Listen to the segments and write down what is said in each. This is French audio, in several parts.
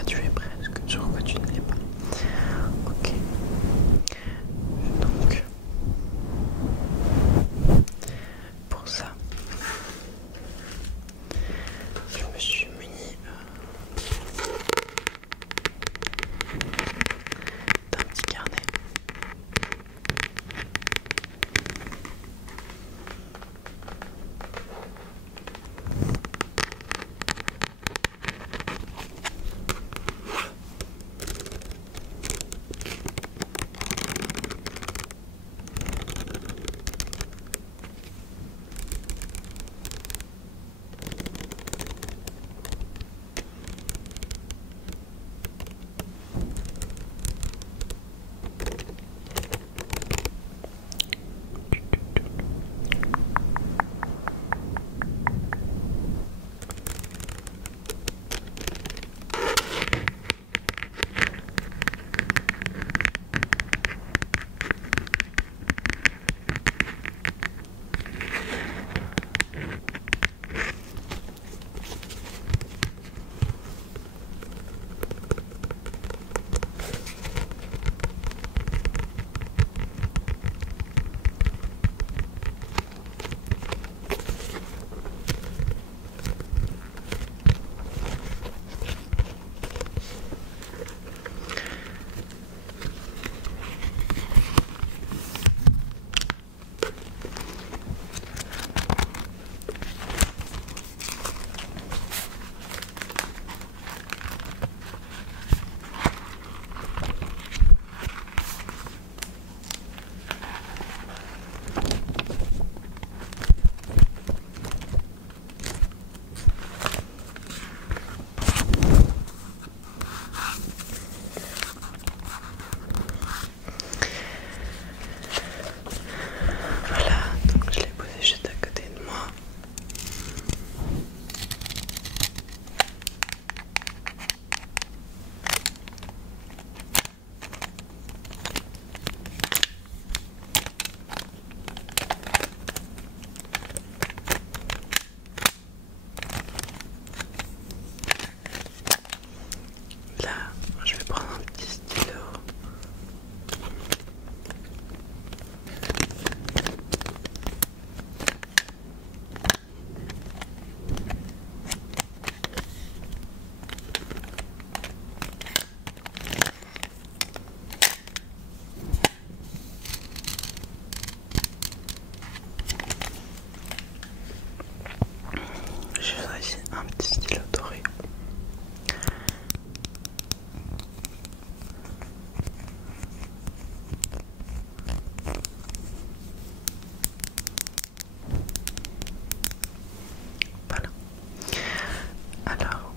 quoi tu es prêt, sur quoi tu ne l'es pas. Ok. Donc, pour ça, je me suis munie d'un petit carnet. Voilà, donc je l'ai posé juste à côté de moi. Là, je vais prendre un petit stylo. J'ai choisi un petit stylo doré. Voilà. Alors,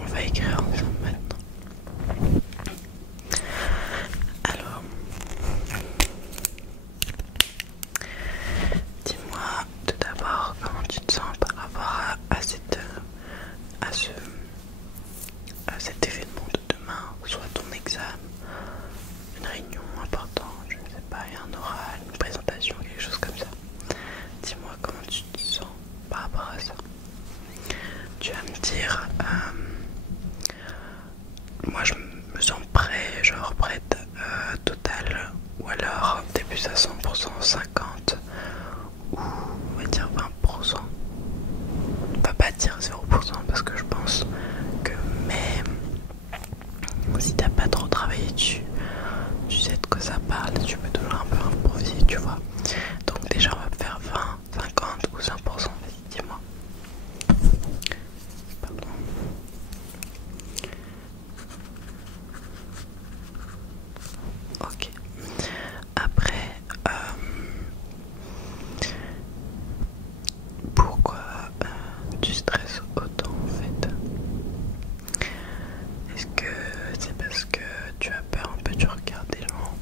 on va écrire ensemble maintenant. Alors, dis-moi tout d'abord comment tu te sens par rapport à cet événement de demain, soit ton examen, une réunion importante, je ne sais pas, un oral, une présentation, quelque chose comme ça. Dis-moi comment tu te sens par rapport à ça. Tu vas me dire, moi je me sens prêt, genre prête totale, ou alors t'es plus à 100%, 50%, ou on va dire 20%. On va pas dire 0% parce que je pense que même si t'as pas trop travaillé dessus, tu sais de quoi ça parle, tu peux toujours un peu improviser, tu vois. Donc déjà on va faire 20, 50 ou 100%, vas-y dis-moi. Pardon. Ok. Après, pourquoi tu stresses autant en fait? Est-ce que c'est parce que tu as peur un peu du regard des gens?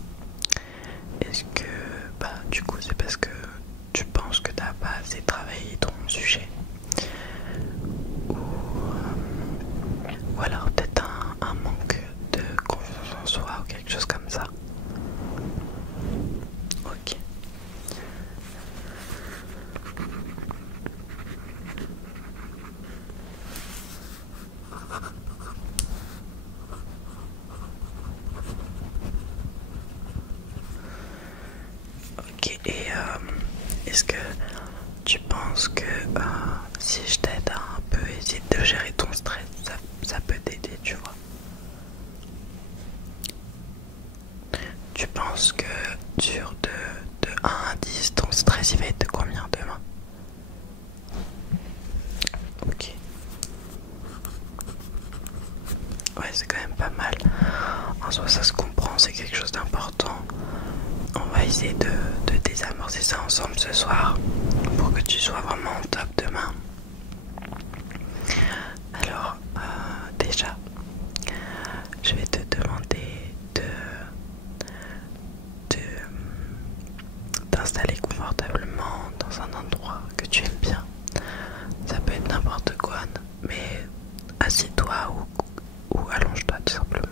est-ce que tu penses que si je t'aide à un peu essayer de gérer ton stress, ça peut t'aider, tu vois? Tu penses que sur de 1 à 10, ton stress il va être de combien demain? Ok. Ouais, c'est quand même pas mal. En soi, ça se comprend, c'est quelque chose d'important. On va essayer de désamorcer ça ensemble ce soir pour que tu sois vraiment au top demain. Alors, déjà, je vais te demander t'installer confortablement dans un endroit que tu aimes bien. Ça peut être n'importe quoi, mais assieds-toi ou allonge-toi tout simplement.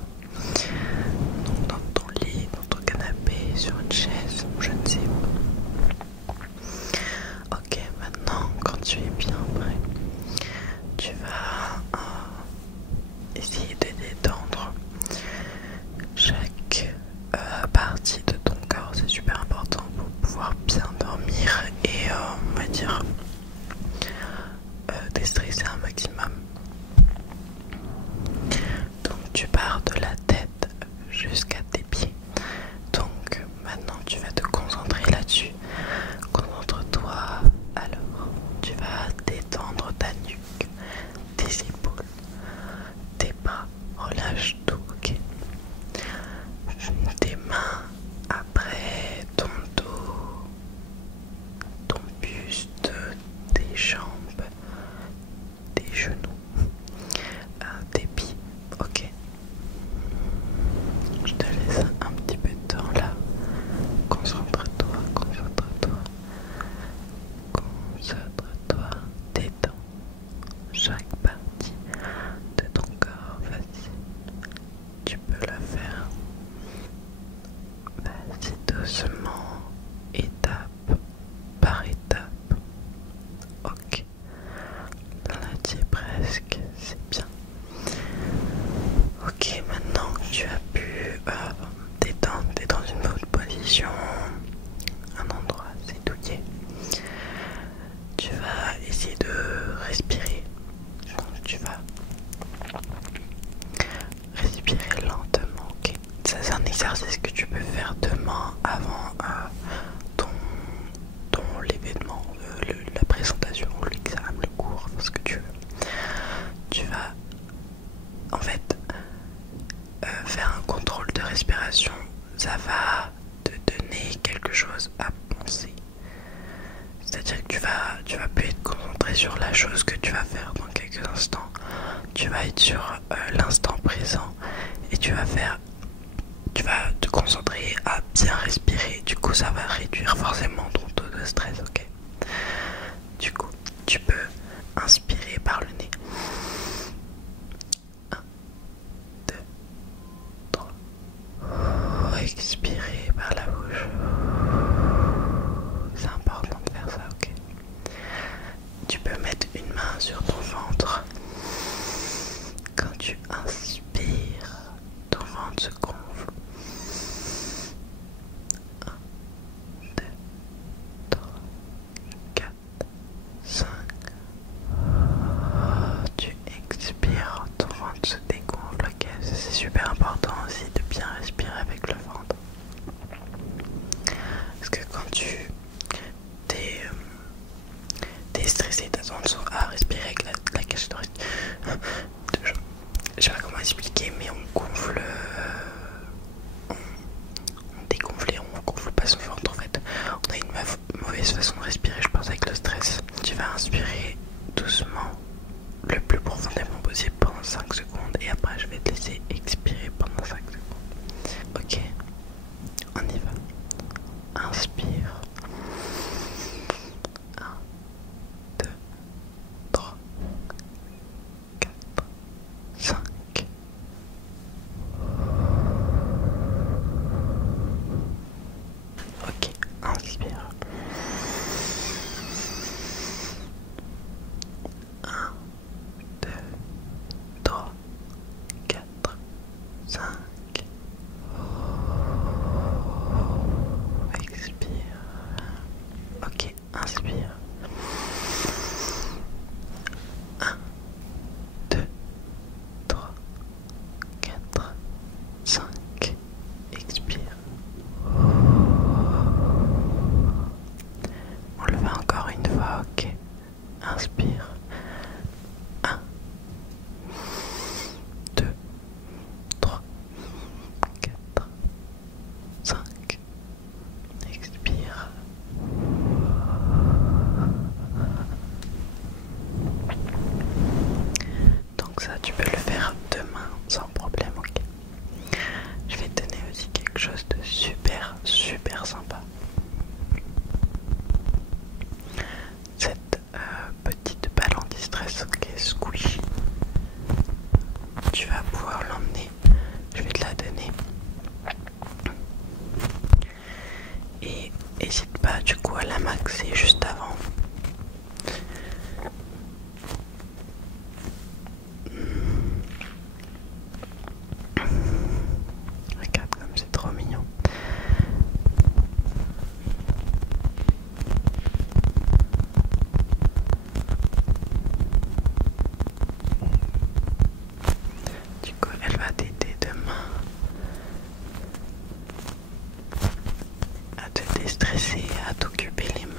Donc dans ton lit, dans ton canapé, sur une chaise, je ne sais où. Ok, maintenant quand tu es bien prêt, tu vas essayer de détendre chaque partie de ton corps. C'est super important pour pouvoir bien dormir et on va dire déstresser un maximum. Donc tu pars de la tête jusqu'à tes pieds. Donc maintenant tu vas te concentrer là-dessus. Concentre-toi. Alors tu vas détendre ta nuque, tes épaules, tes bras. Relâche tout, ok? Tes mains, après ton dos, ton buste, tes jambes, tes genoux, tes pieds, ok? Je te laisse un petit peu de temps là. Concentre-toi, concentre-toi, concentre-toi, détends chaque partie de ton corps. Vas-y, tu peux la faire. Vas-y doucement, étape par étape. Ok, là tu es presque, c'est bien. Ok, maintenant que tu as pu t'étendre, t'es dans une bonne position, un endroit assez douillet. Tu vas essayer de respirer. Donc tu vas respirer lentement, ok? Ça c'est un exercice que tu peux faire demain avant l'événement, la présentation, l'examen, le cours, ce que tu veux. Tu vas en fait faire un contrôle de respiration. Ça va te donner quelque chose à penser. C'est-à-dire que tu vas plus être concentré sur la chose que tu vas faire dans quelques instants. Tu vas être sur l'instant présent et tu vas te concentrer à bien respirer. Du coup, ça va réduire forcément ton taux de stress, ok? Du coup, tu peux inspirer par le nez. 1, 2, 3. Expirer par la bouche. C'est important de faire ça, ok? Tu peux mettre une main sur ton ventre. Quand tu inspires, ton ventre se gonfle. 1, 2, 3, 4, 5. Tu expires, ton ventre se dégonfle, ok? C'est super important aussi de bien respirer avec le ventre. Parce que quand tu t'es stressé, t'as tendance à respirer avec la cage thoracique. Je sais pas comment expliquer, mais on gonfle, on dégonfle et on gonfle pas son ventre en fait. On a une mauvaise façon de respirer, je pense, avec le stress. Tu vas inspirer doucement, le plus profondément possible pendant 5 secondes et après je vais te laisser expirer pendant 5 secondes. Ok, on y va. Inspire. 1, 2, 3, 4, 5. Ok, inspire. 1, 2, 3, 4, 5. Expire. Et n'hésite pas du coup à la maxer juste avant. Regarde comme c'est trop mignon. Du coup, elle va t'aider demain à te déstresser, à t'occuper les mains.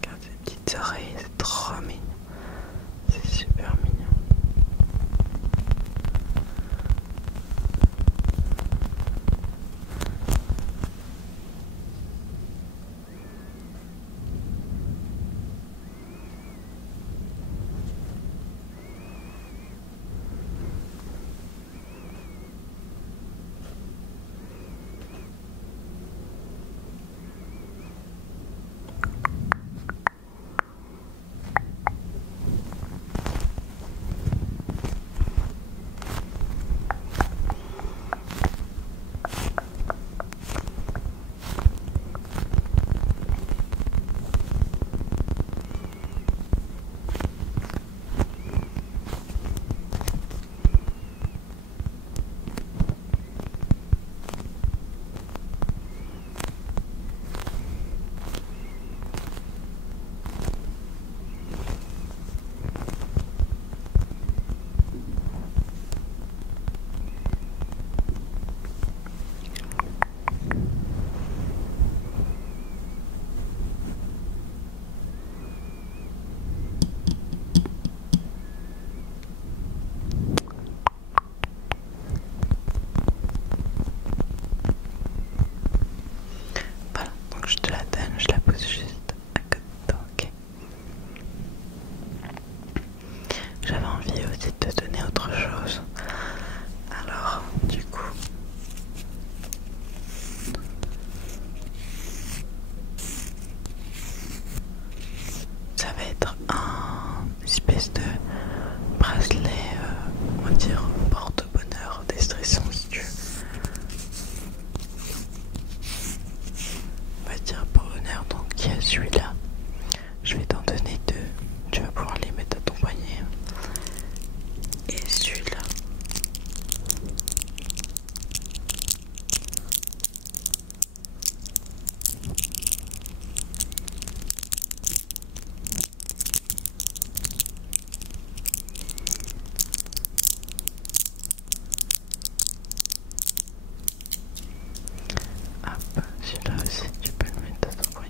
Regarde ses petites oreilles, c'est trop mignon. C'est super mignon. Voilà, donc je te la donne, je la pose juste à côté de toi, ok? J'avais envie aussi de te donner autre chose. Alors, du coup, ça va être un espèce de bracelet, on va dire porte-bonheur déstressant si tu veux. On va dire porte-bonheur, donc il y a celui-là. Je vais t'en donner deux. Tu vas pouvoir les mettre à ton poignet. Et celui-là. Hop, celui-là aussi, tu peux le mettre à ton poignet.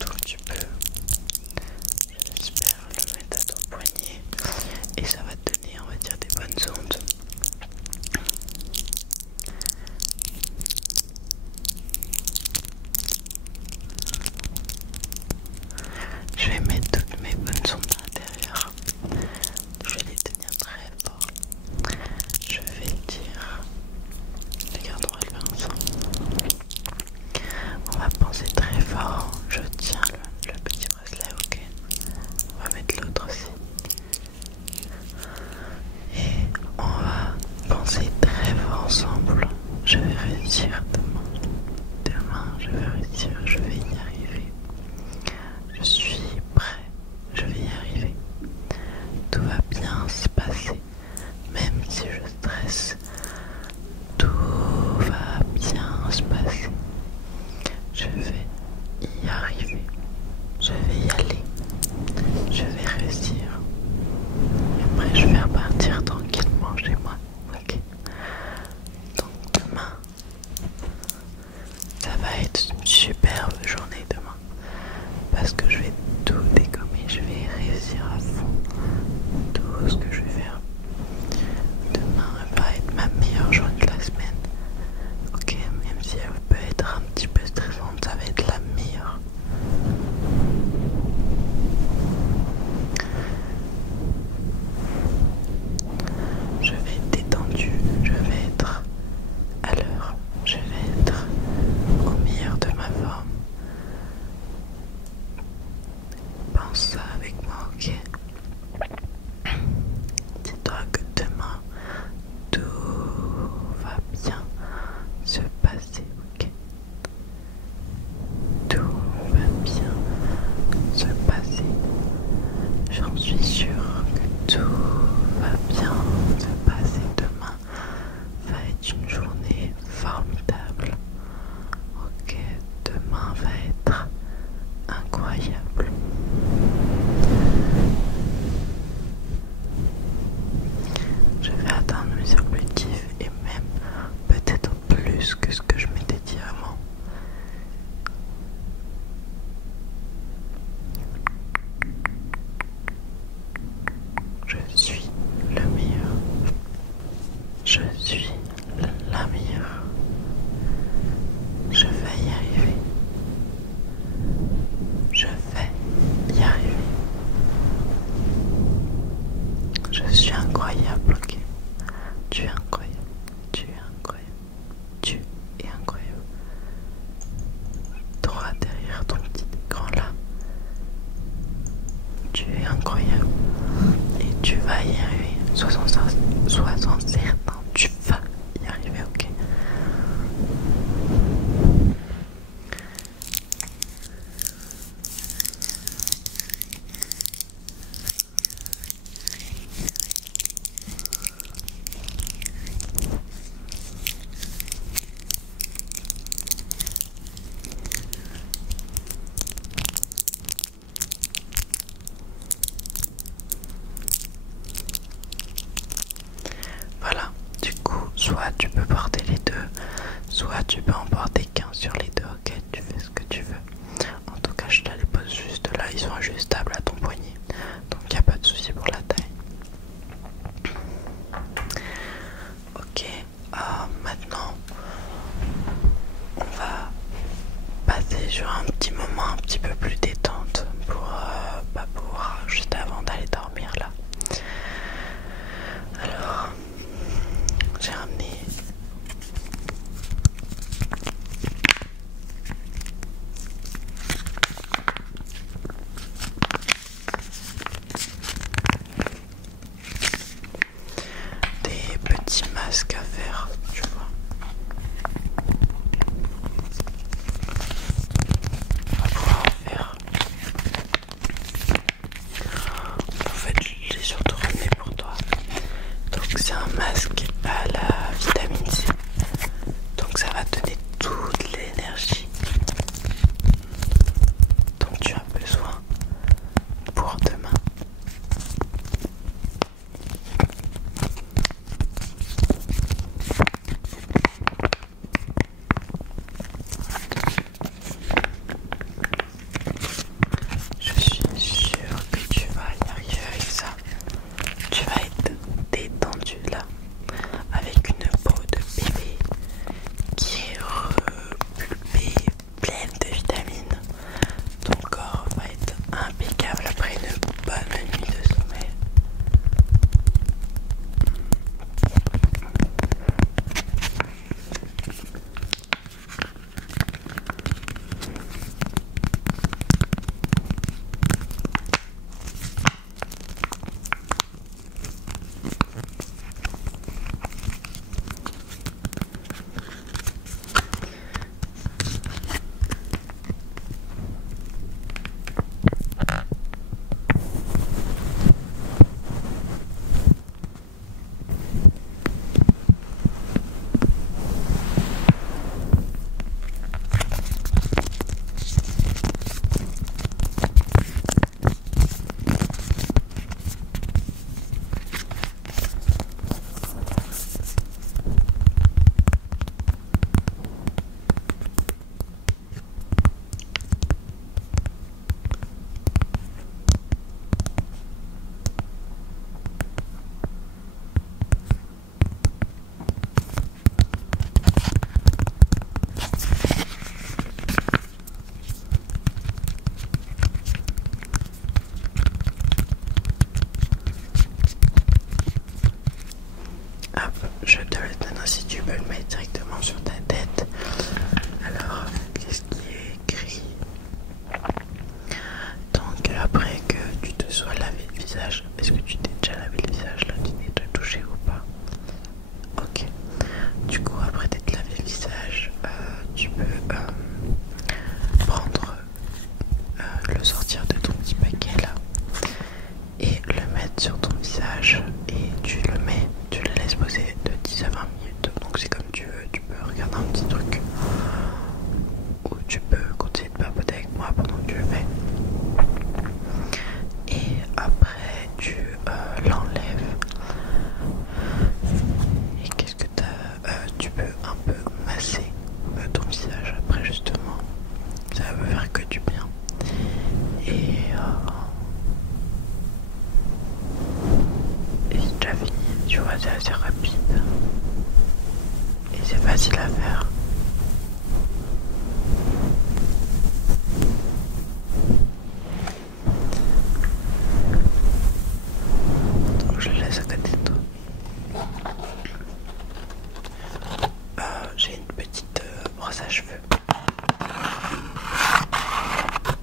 Donc tu peux, j'espère, le mettre à ton poignet et ça va te donner, on va dire, des bonnes ondes. Je vais mettre toutes mes bonnes ondes à l'intérieur. Je vais les tenir très fort. Je vais le dire. Regarde, on va le faire ensemble. On va penser très fort. Je tiens le petit bracelet, ok. On va mettre l'autre aussi. Et on va penser très fort ensemble. Je vais réussir demain. Demain, je vais réussir. Je vais y arriver. Je suis prêt. Je vais y arriver. Tout va bien se passer. Même si je stresse, tout va bien se passer. Je vais être une superbe journée demain. Parce que je vais tout dégommer, je vais réussir à fond tout ce que je vais faire. Demain va être ma meilleure journée de la semaine. Ok, même si elle peut être un petit peu stressante, ça va être la meilleure. Je vais être détendue, je vais être à l'heure, je vais être au meilleur de ma forme. Pense ça avec moi, ok? Dis-toi que demain, tout va bien se passer, ok? Tout va bien se passer. J'en suis sûre que tout va bien se passer demain. Va être une journée formidable. Ok, demain va être incroyable. Je vais atteindre mes objectifs et même peut-être plus que ce que je m'étais dit avant. Je suis le meilleur. Je suis la meilleure. Je vais y arriver. Je vais y arriver. Je suis incroyable, ok? Tu es incroyable. Tu es incroyable. Tu es incroyable. Droit derrière ton petit écran là. Tu es incroyable. Et tu vas y arriver. Sois en certain. Tu vas y arriver, ok? Voilà, du coup, soit tu peux porter les deux, soit tu peux en porter qu'un sur les deux, ok? Tu fais ce que tu veux. En tout cas, je te les pose juste là, ils sont ajustables à ton poignet, donc il n'y a pas de souci pour la taille. Ok, maintenant, on va passer sur un petit moment un petit peu plus détente pour juste avant d'aller dormir là. Alors, j'ai ramené des petits masques à faire, tu vois. On va pouvoir en faire si tu peux le mettre directement sur ta tête. Alors, qu'est-ce qui est écrit? Donc, après que tu te sois lavé le visage, est-ce que tu t'es déjà lavé le visage là? Tu t'es déjà touché ou pas? Ok. Du coup, après t'être lavé le visage, tu peux prendre le sortir de ton petit paquet là et le mettre sur ton visage et tu le laisses poser de 10 à 20 minutes. Donc c'est comme tu veux, tu peux regarder un petit truc ou tu peux continuer de papoter avec moi pendant que tu le fais. Et après tu l'enlèves. Et qu'est-ce que tu peux un peu masser ton visage après justement. Ça va faire que du bien. Et c'est déjà fini, tu vois, c'est assez rapide. Et c'est facile à faire. Donc je le laisse à côté de toi. J'ai une petite brosse à cheveux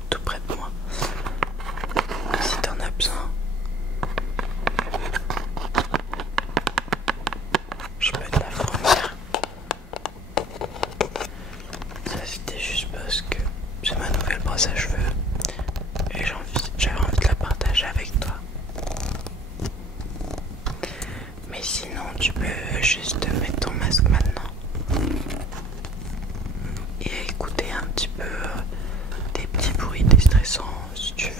tout près de moi. Si t'en as besoin, je peux te la fournir. Ça c'était juste parce que c'est ma nouvelle brosse à cheveux et j'avais envie de la partager avec toi. Mais sinon tu peux juste mettre ton masque maintenant et écouter un petit peu des petits bruits déstressants si tu veux.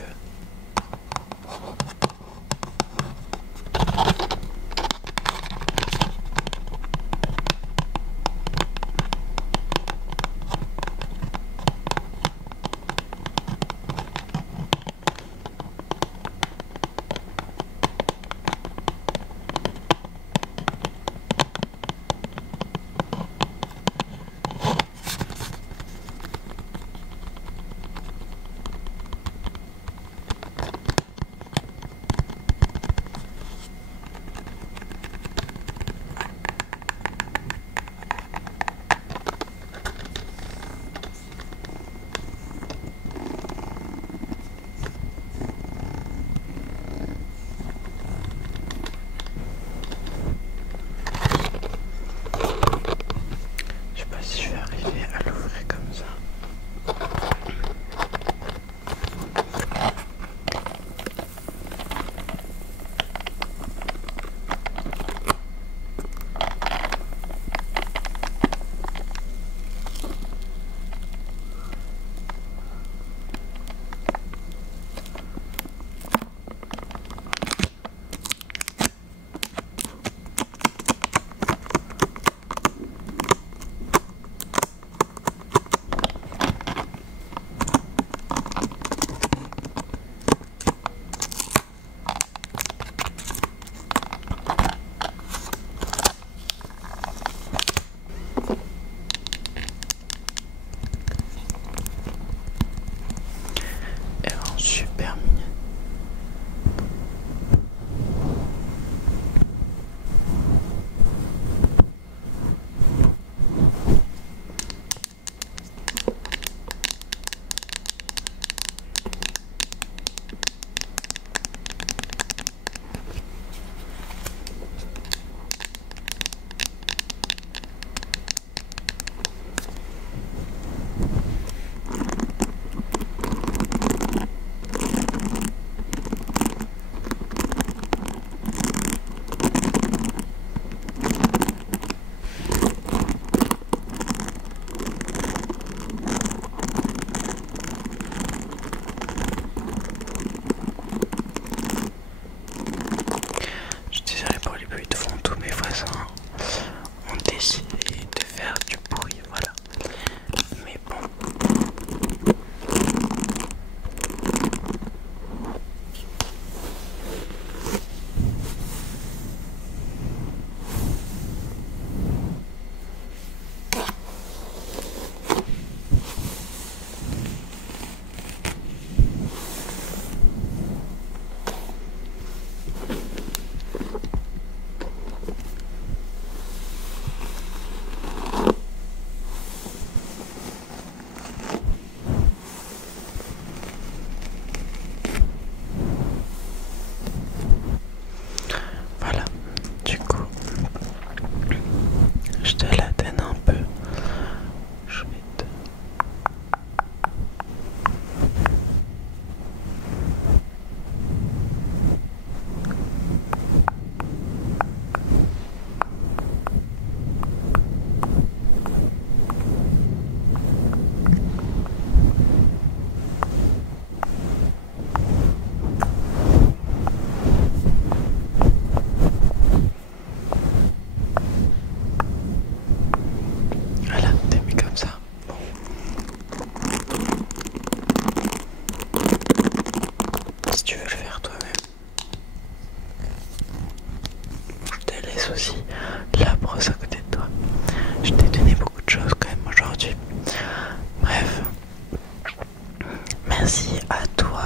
merci à toi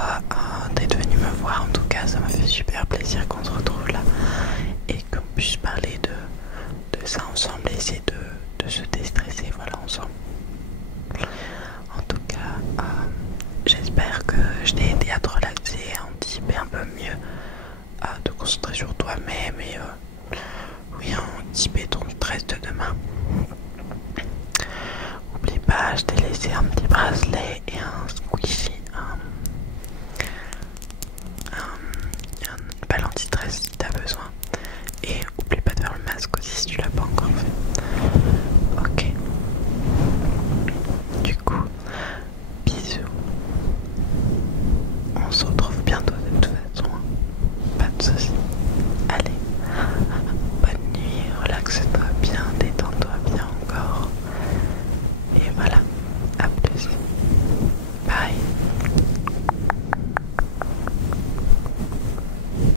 d'être venu me voir. En tout cas, ça m'a fait super plaisir qu'on se retrouve là et qu'on puisse parler de ça ensemble et essayer de se déstresser, voilà, ensemble.